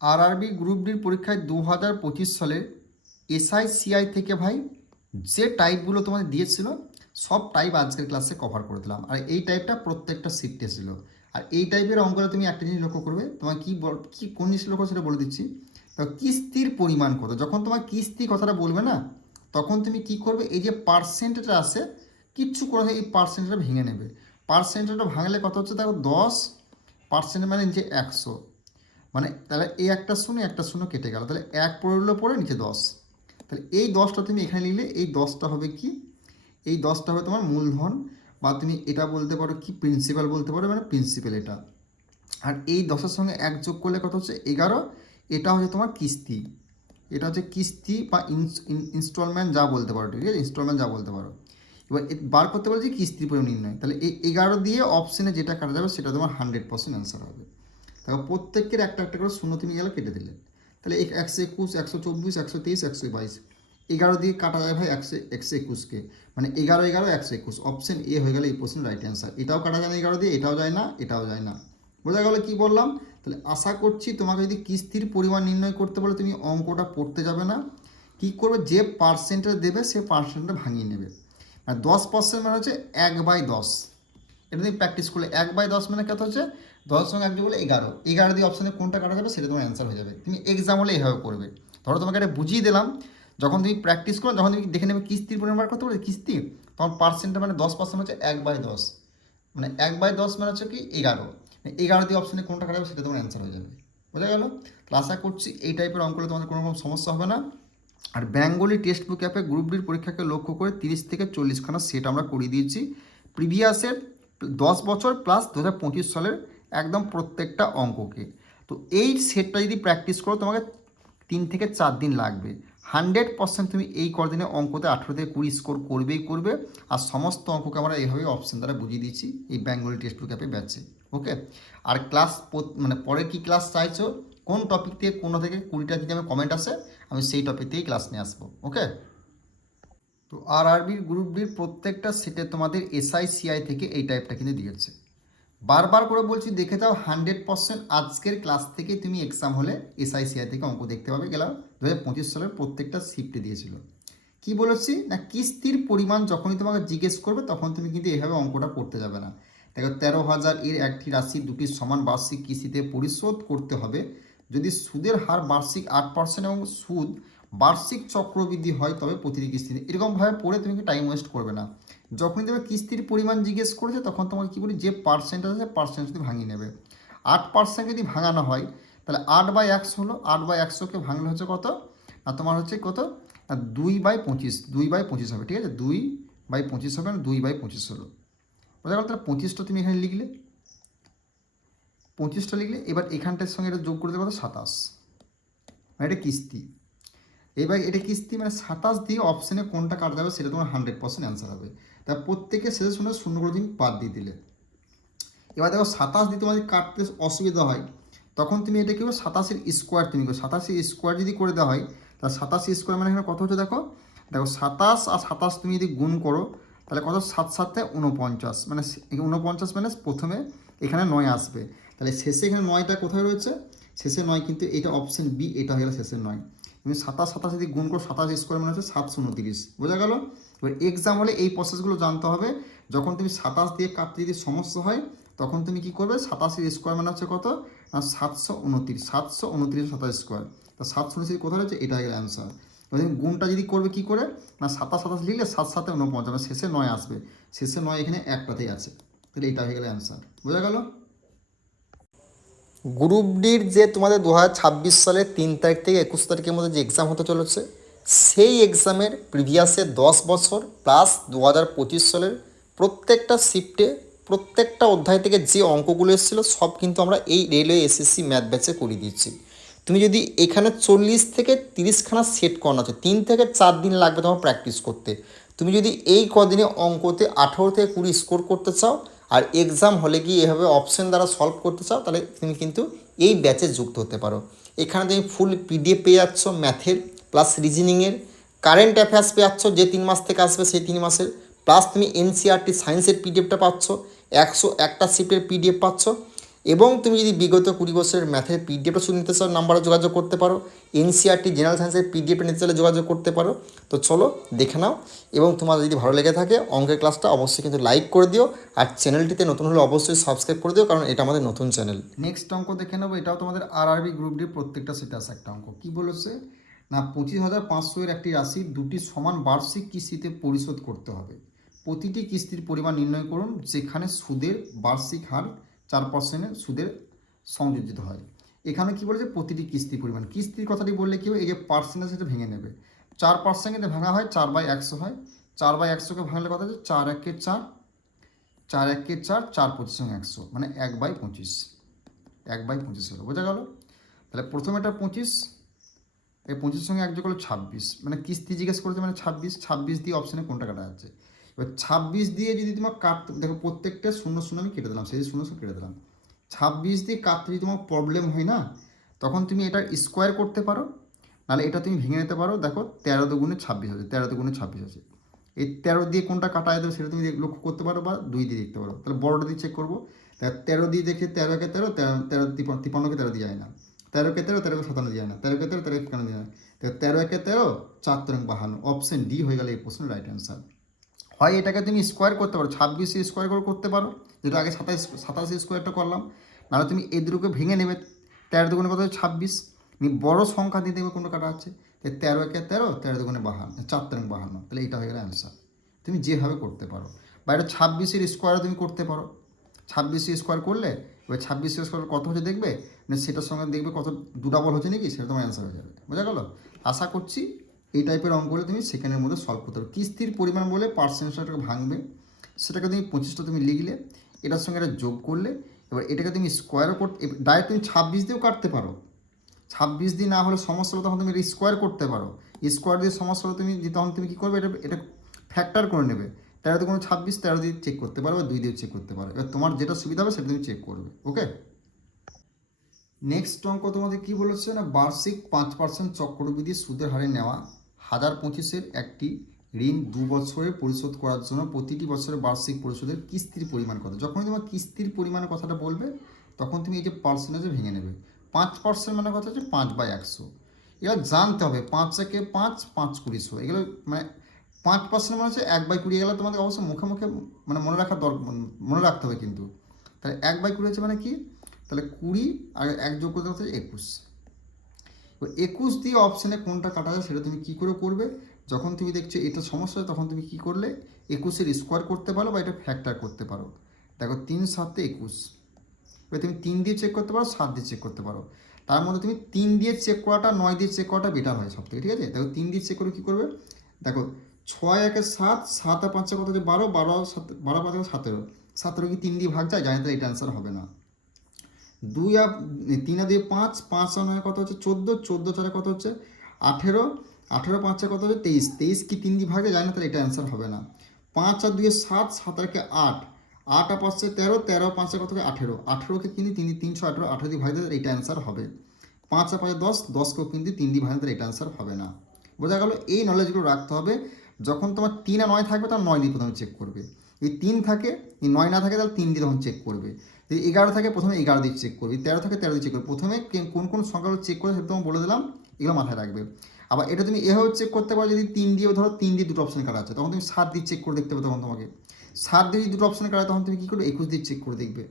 RRB group ডির পরীক্ষায় 2025 সালের এসআইসিআই থেকে ভাই যে টাইপগুলো তোমাদের দিয়েছিল সব টাইপ আজকের ক্লাসে কভার করে দিলাম। আর এই টাইপটা প্রত্যেকটা শিফটে ছিল। আর এই টাইপের অঙ্কটা তুমি একটা জিনিস লক্ষ্য করবে, তোমার কি কোন জিনিস লক্ষ্য সেটা বলে দিচ্ছি। তো কিস্তির পরিমাণ কত, যখন তোমার কিস্তি কথাটা বলবে না, তখন তুমি কি করবে, এই যে পার্সেন্টেজটা আছে কিচ্ছু করে না, এই পার্সেন্টেজটা ভেঙে নেবে। পার্সেন্টেজটা ভাঙলে কত হচ্ছে দেখো, 10% মানে যে 100, মানে তাহলে এই একটা শূন্য একটা শূন্য কেটে গেল, তাহলে এক পড়লো পরে নিচে 10। তাহলে এই 10টা তুমি এখানে নিলে এই 10টা হবে কি, এই 10টা হবে তোমার মূলধন, বা তুমি এটা বলতে পারো কি প্রিন্সিপাল বলতে পারো, মানে প্রিন্সিপাল এটা। আর এই 10-এর সঙ্গে 1 যোগ করলে কত হচ্ছে 11, এটা হচ্ছে তোমার কিস্তি। এটা হচ্ছে কিস্তি বা ইনস্টলমেন্ট যা বলতে পারো, ঠিক আছে, ইনস্টলমেন্ট যা বলতে পারো। এবার বার করতে পারো যে কিস্তির পরিমাণ নির্ণয়, তাহলে এই 11 দিয়ে অপশনে যেটা কাটা যাবে সেটা তোমার 100% অ্যান্সার হবে। তারপর প্রত্যেকের একটা একটা করে শূন্য তুমি গেলে কেটে দিলে, তাহলে 121, 124, 123, 122, 11 দিয়ে কাটা যায় ভাই 121কে, মানে 11, 11, 121, অপশন এ হয়ে গেলে এই প্রশ্নের রাইট অ্যান্সার। এটাও কাটা যায় না 11 দিয়ে, এটাও যায় না, এটাও যায় না। বোঝা গেল কি বললাম? তাহলে আশা করছি তোমাকে যদি কিস্তির পরিমাণ নির্ণয় করতে বলে তুমি অঙ্কটা পড়তে যাবে না, কী করবে, যে পার্সেন্টেজ দেবে সে পার্সেন্টটা ভাঙিয়ে নেবে। আর 10% মানে হচ্ছে 1/10, এটা তুমি প্র্যাকটিস করলে 1/10 মানে কত হচ্ছে, 10 সঙ্গে 1 যোগ করলে 11, 11 দিয়ে অপশানে কোনটা কাটা যাবে সেটা তোমার অ্যান্সার হয়ে যাবে। তুমি এক্সাম হলে এইভাবে করবে। ধরো তোমাকে এটা বুঝিয়ে দিলাম, যখন তুমি প্র্যাকটিস করো, যখন তুমি দেখে নেবে কিস্তির পরিমাণ বার করতে পারবে কিস্তি, তখন পার্সেন্টটা মানে 10% হচ্ছে 1/10, মানে 1/10 মানে হচ্ছে কি 11, 11 দিয়ে অপশানে কোনটা কাটা যাবে সেটা তোমার অ্যান্সার হয়ে যাবে। বোঝা গেল? তাহলে আশা করছি এই টাইপের অঙ্কলে তোমাদের কোনো রকম সমস্যা হবে না। আর বেঙ্গলি টেক্সট বুক অ্যাপে গ্রুপ ডির পরীক্ষাকে লক্ষ্য করে 30 থেকে 40খানা সেট আমরা করিয়ে দিয়েছি। প্রিভিয়াসের 10 বছর প্লাস 2025 সালের একদম প্রত্যেকটা অঙ্ককে। তো এই সেটটা যদি প্র্যাকটিস করো তোমাকে 3 থেকে 4 দিন লাগবে। 100% তুমি এই কদিনে অঙ্কতে 18 থেকে 20 স্কোর করবেই করবে। আর সমস্ত অঙ্ককে আমরা এইভাবে অপশন দ্বারা বুঝিয়ে দিচ্ছি এই বেঙ্গলি টেক্সট বুক অ্যাপে ব্যাচে। ওকে, আর ক্লাস মানে পরে কি ক্লাস চাইছো, কোন টপিক থেকে কোনো থেকে 20টা যদি আমার কমেন্ট আসে, আমি সেই টপিক থেকেই ক্লাস নিয়ে আসবো। ওকে, তো আরআরবির গ্রুপ ডির প্রত্যেকটা সেটে তোমাদের এসআইসিআই থেকে এই টাইপটা কিন্তু দিয়েছে। বারবার করে বলছি দেখে যাও, 100% আজকের ক্লাস থেকে তুমি এক্সাম হলে এসআইসিআই থেকে অঙ্ক দেখতে পাবে। গেলাম 2025 সালের প্রত্যেকটা শিফটে দিয়েছিল। কি বলেছি না, কিস্তির পরিমাণ যখনই তোমাকে জিজ্ঞেস করবে তখন তুমি কিন্তু এভাবে অঙ্কটা করতে যাবে না। দেখো 13,000 এর একটি রাশি দুটি সমান বার্ষিক কিস্তিতে পরিশোধ করতে হবে। যদি সুদের হার বার্ষিক 8% এবং সুদ বার্ষিক চক্রবৃদ্ধি হয় তবে প্রতিটি কিস্তিতে, এরকমভাবে পড়ে তুমি টাইম ওয়েস্ট করবে না। যখনই তুমি কিস্তির পরিমাণ জিজ্ঞেস করেছে তখন তোমাকে কী বলি, যে পার্সেন্টেজ আছে পার্সেন্টেজ যদি ভাঙিয়ে নেবে। 8% যদি ভাঙানো হয় তাহলে 8/100 হলো, 8/100কে ভাঙলে হচ্ছে কত, আর তোমার হচ্ছে কত, 2/25, 2/25 হবে, ঠিক আছে, 2/25 হবে, 2/25 হলো। বোঝা গেল? তাহলে 25টা তুমি এখানে লিখলে, 25টা লিখলে, এবার এখানটার সঙ্গে এটা যোগ করে দেবে কত, 27, মানে এটা কিস্তি। এবার এটা কিস্তি মানে 27 দিয়ে অপশানে কোনটা কাটা যাবে সেটা তোমার 100% অ্যান্সার হবে। তা প্রত্যেকে শেষে শুনে শূন্য করে দিন বাদ দিয়ে দিলে। এবার দেখো 27 দিয়ে তোমাদের কাটতে অসুবিধা হয়, তখন তুমি এটা কী করবে, 27-এর স্কোয়ার তুমি করো। 27-এর স্কোয়ার যদি করে দেওয়া হয় তাহলে 27 স্কোয়ার মানে এখানে কত হচ্ছে দেখো, 27 আর 27 তুমি যদি গুণ করো তাহলে কত, 7×7 = 49, মানে 49 মানে প্রথমে এখানে 9 আসবে, তাহলে শেষে এখানে 9টা কোথায় রয়েছে, শেষে 9 কিন্তু এটা অপশন বি, এটা হয়ে গেল শেষের 9। তুমি 27 যদি গুণ করো 27 স্কোয়ার মানে হচ্ছে 729। বোঝা গেল? এবার এক্সাম হলে এই প্রসেসগুলো জানতে হবে। যখন তুমি 27 দিয়ে কাটতে যদি সমস্যা হয় তখন তুমি কি করবে, 27-এর স্কোয়ার মানে হচ্ছে কত না 729, 729 27 স্কোয়ার, তা 729 কোথায় রয়েছে, এটা হয়ে গেল অ্যান্সার। এবার গুণটা যদি করবে কি করে না, 27 লিখলে 7×7 = 49, শেষে 9 আসবে, শেষে 9 এখানে একটাতেই আছে, তাহলে এটা হয়ে গেল অ্যান্সার। বোঝা গেল? গ্রুপ ডির যে তোমাদের 2026 সালের 3 তারিখ থেকে 21 তারিখের মধ্যে যে এক্সাম হতে চলেছে, সেই এক্সামের প্রিভিয়াসের 10 বছর প্লাস 2025 সালের প্রত্যেকটা শিফটে প্রত্যেকটা অধ্যায় থেকে যে অঙ্কগুলো এসেছিলো সব কিন্তু আমরা এই রেলওয়ে এসএসসি ম্যাথ ব্যাচে করিয়ে দিচ্ছি। তুমি যদি এখানে 40 থেকে 30খানা সেট করানো আছে, 3 থেকে 4 দিন লাগবে তোমার প্র্যাকটিস করতে। তুমি যদি এই কদিনে অঙ্কতে 18 থেকে 20 স্কোর করতে চাও আর এক্সাম হলে গিয়ে এভাবে অপশন দ্বারা সলভ করতে চাও, তাহলে তুমি কিন্তু এই ব্যাচে যুক্ত হতে পারো। এখানে তুমি ফুল পিডিএফ পেয়ে যাচ্ছ ম্যাথের, প্লাস রিজনিংয়ের, কারেন্ট অ্যাফেয়ার্স পেয়ে যাচ্ছ যে 3 মাস থেকে আসবে সেই 3 মাসের, প্লাস তুমি এনসিআরটি সায়েন্সের পিডিএফটা পাচ্ছ, 101টা শিফটের পিডিএফ পাচ্ছ, এবং তুমি যদি বিগত 20 বছরের ম্যাথের পিডিএফটা শুনে নিতে চাও নাম্বারে যোগাযোগ করতে পারো, এনসিআরটি জেনারেল সায়েন্সের পিডিএফটা নিতে চাইলে যোগাযোগ করতে পারো। তো চলো দেখে নাও, এবং তোমার যদি ভালো লেগে থাকে অঙ্কের ক্লাসটা অবশ্যই কিন্তু লাইক করে দিও, আর চ্যানেলটিতে নতুন হলে অবশ্যই সাবস্ক্রাইব করে দিও, কারণ এটা আমাদের নতুন চ্যানেল। নেক্সট অঙ্ক দেখে নেবো, এটাও তোমাদের আরআরবি গ্রুপ ডি প্রত্যেকটা সেটা আছে একটা অঙ্ক। কী বলেছে না, 25,500 এর একটি রাশি দুটি সমান বার্ষিক কিস্তিতে পরিশোধ করতে হবে। প্রতিটি কিস্তির পরিমাণ নির্ণয় করুন যেখানে সুদের বার্ষিক হার 4% সুদের সংযোজিত হয়। এখানে কি বলেছে, প্রতিটি কিস্তি পরিমাণ, কিস্তির কথাটি বললে কি হবে, এই যে পার্সেন্টেজ এটা ভেঙে নেবে। 4% ভাঙা হয় 4/100 হয়, 4/100কে ভাঙলে কথা হচ্ছে 4 একে 4, 4 একে 4, 4 25 100, মানে 1/25, 1/25 হলো, বোঝা গেল। তাহলে প্রথমে এটা 25, এই 25 সঙ্গে 1 যোগ হলো 26, মানে কিস্তি জিজ্ঞেস করেছে মানে 26 দিয়ে অপশানে কোনটা কাটা যাচ্ছে। এবার 26 দিয়ে যদি তোমার কাটতে দেখো, প্রত্যেকটা 0 আমি কেটে দিলাম, সেই 0 কেটে দিলাম। 26 দিয়ে কাটতে যদি তোমার প্রবলেম হয় না, তখন তুমি এটা স্কোয়ার করতে পারো, নাহলে এটা তুমি ভেঙে নিতে পারো। দেখো 13 দুগুণে 26 আছে, 13 দুগুণে 26 আছে, এই 13 দিয়ে কোনটা কাটা যাবে সেটা তুমি লক্ষ্য করতে পারো, বা 2 দিয়ে দেখতে পারো। তাহলে বড়টা দিয়ে চেক করবো, 13 দিয়ে দেখে 13 কে 13, 13 53কে 13 দিয়ে যায় না, 13 কে 13, 13 কে 57 দিয়ে যায় না, 13 কে 13, 13 কে 51 দিয়ে যায় না, 13 একে 13, 4 তেরং 52, অপশন ডি হয়ে গেলে এই প্রশ্নের রাইট অ্যান্সার। হয় এটাকে তুমি স্কোয়ার করতে পারো, 26 স্কোয়ার করে করতে পারো, যেটা আগে 27 স্কোয়ারটা করলাম, নাহলে তুমি এই দুটোকে ভেঙে নেবে, 13 দুগুণে কত 26, তুমি বড় সংখ্যা দিয়ে দেখবে কোনটা কাটা আছে, 13 একে 13, 13 দুগুণে 52, 4 তেরং 52, তাহলে এটা হয়ে গেলে অ্যান্সার। তুমি যেভাবে করতে পারো, বা এটা 26 স্কোয়ারও তুমি করতে পারো, 26 স্কোয়ার করলে এবার 26 স্কোয়ার কত হচ্ছে দেখবে, মানে সেটার সঙ্গে দেখবে কত 2 ডাবল হচ্ছে নাকি, সেটা তোমার অ্যান্সার হয়ে যাবে, বোঝা গেল। আশা করছি এই টাইপের অঙ্কগুলো তুমি সেকেন্ডের মধ্যে সলভ করতে পারো। কিস্তির পরিমাণ বলে পার্সেন্টেজটাকে ভাঙবে, সেটাকে তুমি 25টা তুমি লিখলে, এটার সঙ্গে এটা যোগ করলে, এবার এটাকে তুমি স্কোয়ারও করতে, ডাইরেক্ট তুমি 26 দিয়েও কাটতে পারো, 26 দিয়ে না হলে সমস্যা হলো তখন তুমি এটা স্কোয়ার করতে পারো, স্কোয়ার দিয়ে সমস্যা হলো তুমি তখন তুমি কী করবে, এটা এটা ফ্যাক্টর করে নেবে, 13 তে কোনো 26, 13 দিয়ে চেক করতে পারো, বা 2 দিয়ে চেক করতে পারো, এবার তোমার যেটা সুবিধা হবে সেটা তুমি চেক করবে। ওকে, নেক্সট অঙ্ক তোমাদের কী বলেছে না, বার্ষিক 5% চক্রবৃদ্ধি সুদের হারে নেওয়া 1025-এর একটি ঋণ 2 বছরে পরিশোধ করার জন্য প্রতিটি বছরে বার্ষিক পরিশোধের কিস্তির পরিমাণ কত। যখনই তোমার কিস্তির পরিমাণের কথাটা বলবে তখন তুমি এই যে পার্সেন্টেজে ভেঙে নেবে, 5% মানে কথা হচ্ছে 5/100, এবার জানতে হবে 5 একে 5, 5 20, এগুলো মানে 5% মানে হচ্ছে 1/20 গেলে তোমাদের অবশ্যই মুখে মুখে মানে মনে রাখতে হবে কিন্তু। তাহলে 1/20 হচ্ছে মানে কি, তাহলে 20 আর 1 যোগ করতে হচ্ছে 21, 21 দিয়ে অপশানে কোনটা কাটা যায় সেটা তুমি কী করে করবে, যখন তুমি দেখছো এটা সমস্যা হয় তখন তুমি কী করলে 21-এর স্কোয়ার করতে পারো, বা এটা ফ্যাক্টর করতে পারো। দেখো 3 7 21, এবার তুমি 3 দিয়ে চেক করতে পারো, 7 দিয়ে চেক করতে পারো, তার মধ্যে তুমি 3 দিয়ে চেক করাটা 9 দিয়ে চেক করাটা বেটার হয় সব থেকে, ঠিক আছে। দেখো 3 দিয়ে চেক করে কী করবে, দেখো 6 একে 7, 7 আর 5 কত হচ্ছে 12, 12 12 5 17, 17 কি 3 দিয়ে ভাগ যায়, জানি তাহলে এটা অ্যান্সার হবে না। 2 আর 3 আর 2 5, 5 আর 9 কত হচ্ছে 14, 14 4 কত হচ্ছে 18, 18 5 কত হচ্ছে 23, 23 কি 3 দিয়ে ভাগে যায় না, তাহলে এটা অ্যান্সার হবে না। 5 আর 2 7, 7 আর 8, 8 আর 5 13, 13 5 কত হবে 18, 18কে কিন্তু 3 দিয়ে 318, 18 দিয়ে ভাগ দিলে এটা অ্যান্সার হবে। 5 আর 5 10, 10কেও কিন্তু 3 দিয়ে ভাগ দিলে এটা অ্যান্সার হবে না, বোঝা গেল। এই নলেজগুলো রাখতে হবে, যখন তোমার 3 আর 9 থাকবে তখন 9 দিয়ে প্রথমে চেক করবে, যদি 3 থাকে, এই 9 না থাকে তাহলে 3 দিয়ে তখন চেক করবে, যদি 11 থাকে প্রথমে 11 দিয়ে চেক করবে, 13 থাকে 13 দিয়ে চেক করবে, প্রথমে কোন কোন সংখ্যাগুলো চেক করে সেটা তোমাকে বলে দিলাম, এগুলো মাথায় রাখবে। আবার এটা তুমি এভাবে চেক করতে পারো, যদি 3 দিয়ে ধরো 3 দিয়ে দুটো অপশন কাটা আছে তখন তুমি 7 দিয়ে চেক করে দেখতে হবে, তখন তোমাকে 7 দিয়ে যদি দুটো অপশন কাটা তখন তুমি কী করবে 21 দিয়ে চেক করে দেখবে,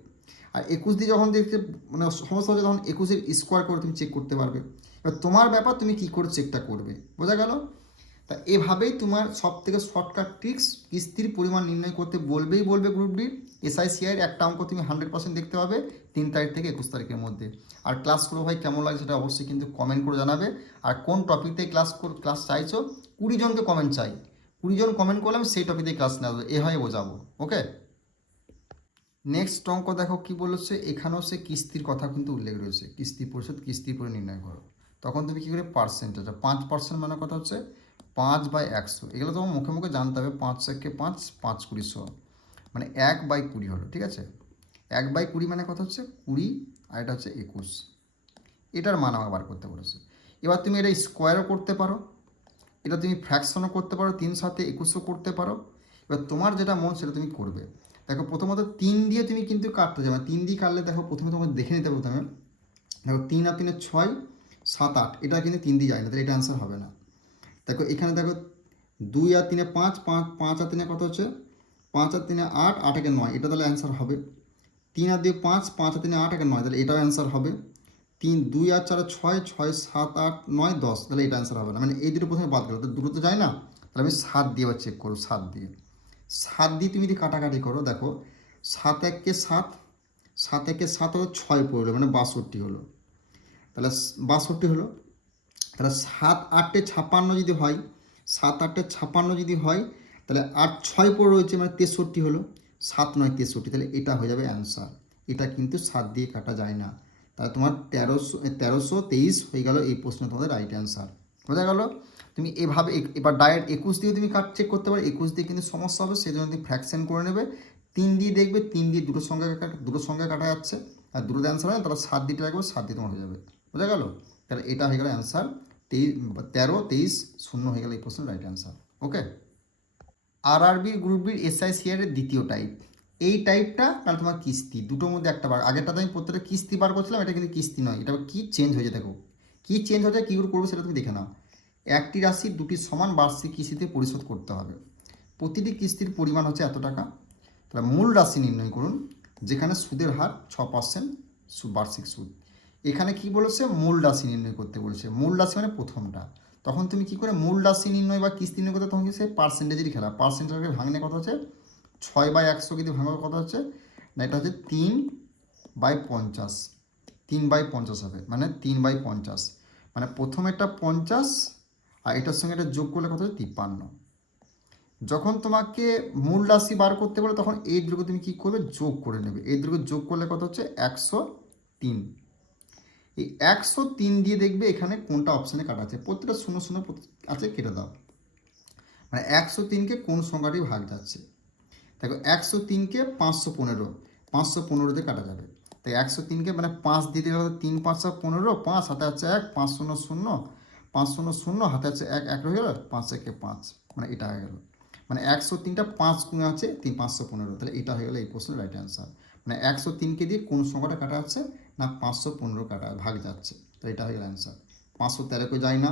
আর 21 দিয়ে যখন দেখতে মানে সমস্যা হচ্ছে তখন 21-এর স্কোয়ার করে তুমি চেক করতে পারবে। এবার তোমার ব্যাপার তুমি কী করে চেকটা করবে, বোঝা গেল। তা এভাবেই তোমার সব থেকে শর্টকাট ট্রিক্স, কিস্তির পরিমাণ নির্ণয় করতে বলবে গ্রুপ ডি এসআইসিআইয়ের একটা অঙ্ক তুমি 100% দেখতে পাবে 3 তারিখ থেকে 21 তারিখের মধ্যে। আর ক্লাসগুলো ভাই কেমন লাগে সেটা অবশ্যই কিন্তু কমেন্ট করে জানাবে, আর কোন টপিকতে ক্লাস চাইছো, 20 জনকে কমেন্ট চাই, 20 জন কমেন্ট করলে আমি সেই টপিকে ক্লাস নেওয়া এভাবে বোঝাবো। ওকে, নেক্সট অঙ্ক দেখো কি বলেছে, এখানেও সে কিস্তির কথা কিন্তু উল্লেখ রয়েছে, কিস্তি পরিশোধ কিস্তি পরে নির্ণয় করো। তখন তুমি কী করে পার্সেন্টেজ, 5% মানে কথা হচ্ছে 5/100, এগুলো তোমার মুখে মুখে জানতে হবে, 5 একে 5, 5 20, মানে 1/20 হলো, ঠিক আছে। 1/20 মানে কথা হচ্ছে 20, আর এটা হচ্ছে 21, এটার মান আমাকে বার করতে বলেছে। এবার তুমি এটা স্কোয়ারও করতে পারো, এটা তুমি ফ্র্যাকশনও করতে পারো, 3 7 21ও করতে পারো, এবার তোমার যেটা মন সেটা তুমি করবে। দেখো প্রথমত 3 দিয়ে তুমি কিন্তু কাটতে যাবে, 3 দিয়ে কাটলে দেখো প্রথমে তোমাকে দেখে নিতে হবে। প্রথমে দেখো 3 আর 3 6, 7 8, এটা কিন্তু 3 দিয়ে যায় না, তাহলে এটা অ্যান্সার হবে না। দেখো এখানে দেখো 2 আর 3 5, 5 আর 3 কত হচ্ছে 5 আর 3 8, 8 একে 9, এটা তাহলে অ্যান্সার হবে। 3 আর 2 5, 5 আর 3 8 একে 9, তাহলে এটাও অ্যান্সার হবে। 2 আর 4 6, 6 7 8 9 10, তাহলে এটা অ্যান্সার হবে না। মানে এই দুটো প্রথমে বাদ গেল, তো দুটো তো যায় না, তাহলে আমি 7 দিয়ে আবার চেক করবো। 7 দিয়ে তুমি যদি কাটাকাটি করো, দেখো 7 একে 7, 7 একে 7 হলো 6 পড়লো, মানে 62 হলো। তাহলে 62 হলো। তাহলে 7 8 56 যদি হয়, 7 8 56 যদি হয়, তাহলে 8 6 পড়ে রয়েছে, মানে 63 হলো। 7 9 63, তাহলে এটা হয়ে যাবে অ্যান্সার। এটা কিন্তু 7 দিয়ে কাটা যায় না। তাহলে তোমার 1323 হয়ে গেল এই প্রশ্ন তোমাদের রাইট অ্যান্সার। বোঝা গেল? তুমি এভাবে এবার ডাইরেক্ট 21 দিয়ে তুমি কাট চেক করতে পারো। 21 দিয়ে কিন্তু সমস্যা হবে, সেই জন্য তুমি ফ্র্যাকশন করে নেবে। 3 দিয়ে দেখবে, 3 দিয়ে দুটো সংখ্যা কাটা যাচ্ছে, আর দুটো অ্যান্সার হয়, তাহলে 7 দিয়ে রাখবে, 7 দিয়ে তোমার হয়ে যাবে। বোঝা গেল? তাহলে এটা হয়ে গেল অ্যান্সার। 13 23 0 হয়ে গেল এই প্রশ্নের রাইট অ্যান্সার। ওকে, আরআরবির গ্রুপ বির SICR এর দ্বিতীয় টাইপ, এই টাইপটা তাহলে তোমার কিস্তি, দুটোর মধ্যে একটা বার। আগেরটা তো আমি প্রত্যেকটা কিস্তি বার করছিলাম, এটা কিন্তু কিস্তি নয়। এটা কি চেঞ্জ হয়েছে দেখো, কি চেঞ্জ হয়েছে, কী করে করবো সেটা তুমি দেখে নাও। একটি রাশি দুটি সমান বার্ষিক কিস্তিতে পরিশোধ করতে হবে। প্রতিটি কিস্তির পরিমাণ হচ্ছে এত টাকা। তাহলে মূল রাশি নির্ণয় করুন, যেখানে সুদের হার 6% বার্ষিক সুদ। এখানে কি বলেছে, মূল রাশি নির্ণয় করতে বলেছে। মূল রাশি মানে প্রথমটা। তখন তুমি কি করে মূল রাশি নির্ণয় বা কিস্তি নির্ণয় করতে, তখন কি সে পার্সেন্টেজেরই খেলা। পার্সেন্টেজকে ভাঙলে কত হচ্ছে, 6/100 যদি ভাঙার কথা হচ্ছে না, এটা হচ্ছে 3/50, 3/50 হবে, মানে 3/50, মানে প্রথমেরটা 50 আর এটার সঙ্গে এটা যোগ করলে কত হচ্ছে 53। যখন তোমাকে মূল রাশি বার করতে বলে, তখন এই দুটোকে তুমি কী করবে, যোগ করে নেবে। এই দুটোকে যোগ করলে কত হচ্ছে 103। এই 103 দিয়ে দেখবে এখানে কোনটা অপশানে কাটা আছে, প্রত্যেকটা 0 0 আছে, কেটে দাও। মানে 103কে কোন সংখ্যাটি ভাগ যাচ্ছে। দেখো 103কে 515 কাটা যাবে। তাই 103কে মানে 5 দিয়ে দিলে 3 5 15, 5 হাতে আছে 1, 5 0 0, 5 0 0 হাতে আছে 1, 1 রয়ে গেল, 5 1 5, মানে এটা হয়ে গেল। মানে 103টা 5 গুণে আছে 515, তাহলে এটা হয়ে গেল এই প্রশ্নের রাইট অ্যান্সার। মানে 103কে দিয়ে কোন সংখ্যাটা কাটা যাচ্ছে না, 515 কাটা ভাগ যাচ্ছে, তো এটা হয়ে গেল অ্যান্সার। 513 যায় না,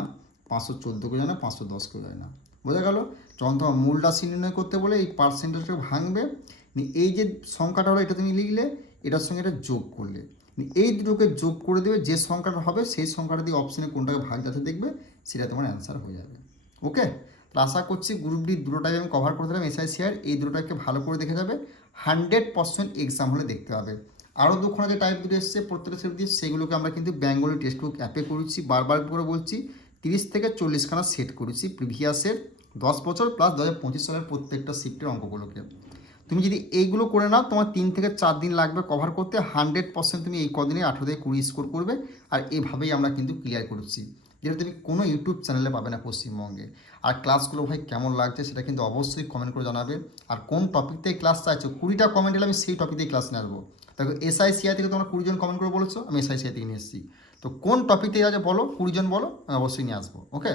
514 যায় না, 510 যায় না। বোঝা গেল? যখন তোমার মূল রাশি নির্ণয় করতে বলে এই পার্সেন্টেজটা ভাঙবে, এই যে সংখ্যাটা হলো এটা তুমি লিখলে, এটার সঙ্গে এটা যোগ করলে, এই দুটোকে যোগ করে দেবে, যে সংখ্যাটা হবে সেই সংখ্যাটা দিয়ে অপশানে কোনটাকে ভাগ যাচ্ছে দেখবে, সেটা তোমার অ্যান্সার হয়ে যাবে। ওকে, তো আশা করছি গ্রুপ ডি দুটোটাই আমি কভার করে দিলাম। SICR এই দুটোটাকে ভালো করে দেখে যাবে, 100% এক্সাম হলে দেখতে হবে। আরও দুখানা যে টাইপ দুটো এসছে প্রত্যেকটা সেট দিয়ে, সেগুলোকে আমরা কিন্তু বেঙ্গলি টেক্সট বুক অ্যাপে করেছি, বারবার করে বলছি 30 থেকে 40খানা সেট করেছি প্রিভিয়াসের 10 বছর প্লাস 2025 সালের প্রত্যেকটা শিফটের অঙ্কগুলোকে। তুমি যদি এইগুলো করে নাও, তোমার 3 থেকে 4 দিন লাগবে কভার করতে। 100% তুমি এই কদিনে 18 থেকে 20 স্কোর করবে। আর এভাবেই আমরা কিন্তু ক্লিয়ার করছি, যেটা তুমি কোনো ইউটিউব চ্যানেলে পাবে না পশ্চিমবঙ্গে। আর ক্লাসগুলো ভাই কেমন লাগছে সেটা কিন্তু অবশ্যই কমেন্ট করে জানাবে। আর কোন টপিক থেকে ক্লাস চাইছো, 20টা কমেন্ট এলে আমি সেই টপিক থেকে ক্লাস নিয়ে আসবো। দেখো SICR থেকে তোমরা 20 জন কমেন্ট করে বলেছো, আমি SICR থেকে নিয়ে এসেছি। তো কোন টপিক থেকে আছে বলো, 20 জন বলো, আমি অবশ্যই নিয়ে আসবো। ওকে।